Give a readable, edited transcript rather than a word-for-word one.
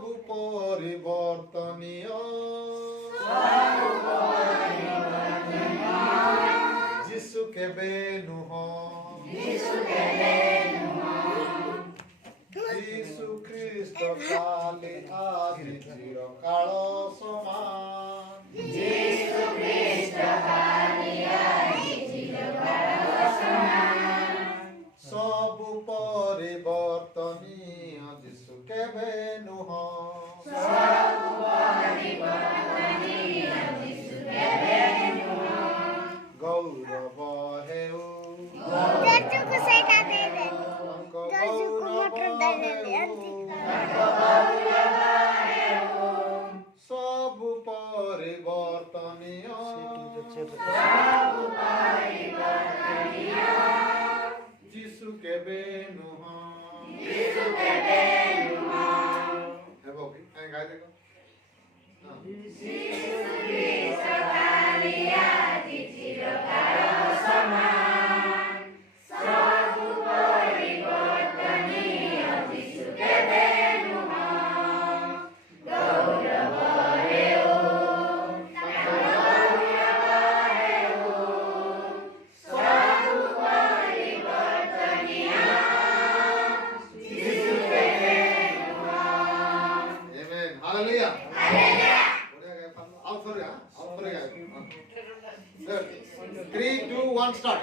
ସବୁ ପରିବର୍ତ୍ତନୀୟ ଯୀଶୁ କେବେ ନୁହଁ ଯୀଶୁ ଖ୍ରୀଷ୍ଟ କାଲି ଆଜି ଚିରକାଳ ସମାନ ସବୁ ପରିବର୍ତ୍ତନୀୟ ଯୀଶୁ କେବେ ନୁହଁ ଗୌରବ ହେଉ ଜଜୁକୁ ସେଇଟା ଦେଇଦେ ଜଜୁକୁ ମଟର ଦେଇଦେ ସବୁ ପରିବର୍ତ୍ତନୀୟ ଯୀଶୁ କେବେ ନୁହଁ ହେବ କି କାଇଁ ଗାଇ ଦେଖ Hallelujah. Out for it. 3, 2, 1, start.